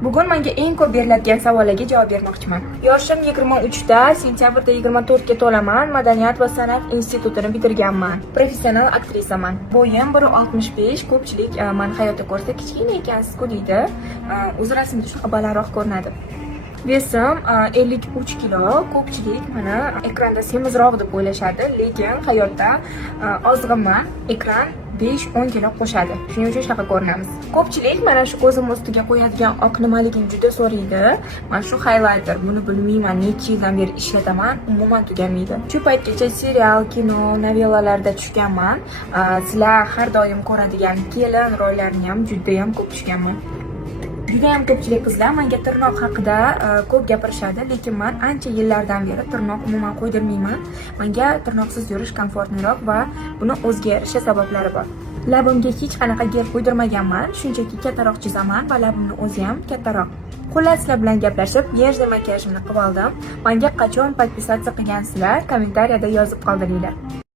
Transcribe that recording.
Bugun menga eng ko'p beriladigan savollarga javob bermoqchiman. Yoshim 23 da, sentyabrda 24 ga to'laman. Madaniyat va san'at institutini bitirganman. Professional aktrisaman. Bo'yim 1.65. Ko'pchilik meni hayotda ko'rsa kichkina ekansiz-ku deydi. O'z rasmida shunaqa balandroq ko'rinadi. Vesim 53 kilo. Ko'pchilik meni ekranda semizroq deb o'ylashadi, lekin hayotda ozg'inman. Ekran 5-10 kilo qo'shadi. Shuning uchun shunaqa ko'rinamiz. Ko'pchilik mana shu ko'zim ustiga qo'yadigan oq nimaligini juda so'raydi. Mana shu highlighter, buni bilmayman, necha yildan beri ishlataman, umuman tugamaydi. Shu paytgacha serial, kino, novellalarda tushganman. Sizlar har doim ko'radigan kelin rollarini ham juda ham ko'p tushganman. Juda ham ko'pchilik qizlar menga tirnoq haqida ko'p gapirishadi, lekin men ancha yillardan beri tirnoq umuman qo'ydirmayman. Menga tirnoqsiz yurish komfortliroq va buni o'ziga yarasha sabablari bor. Labimga hech qanaqa gel qo'ydirmaganman, shunchaki kattaroq chizaman va labimni o'zi ham kattaroq. Xullas, sizlar bilan gaplashib, yerda makiyajimni qilib oldim. Menga qachon podpisatsiya qilgansizlar, kommentariyada yozib qoldiringlar.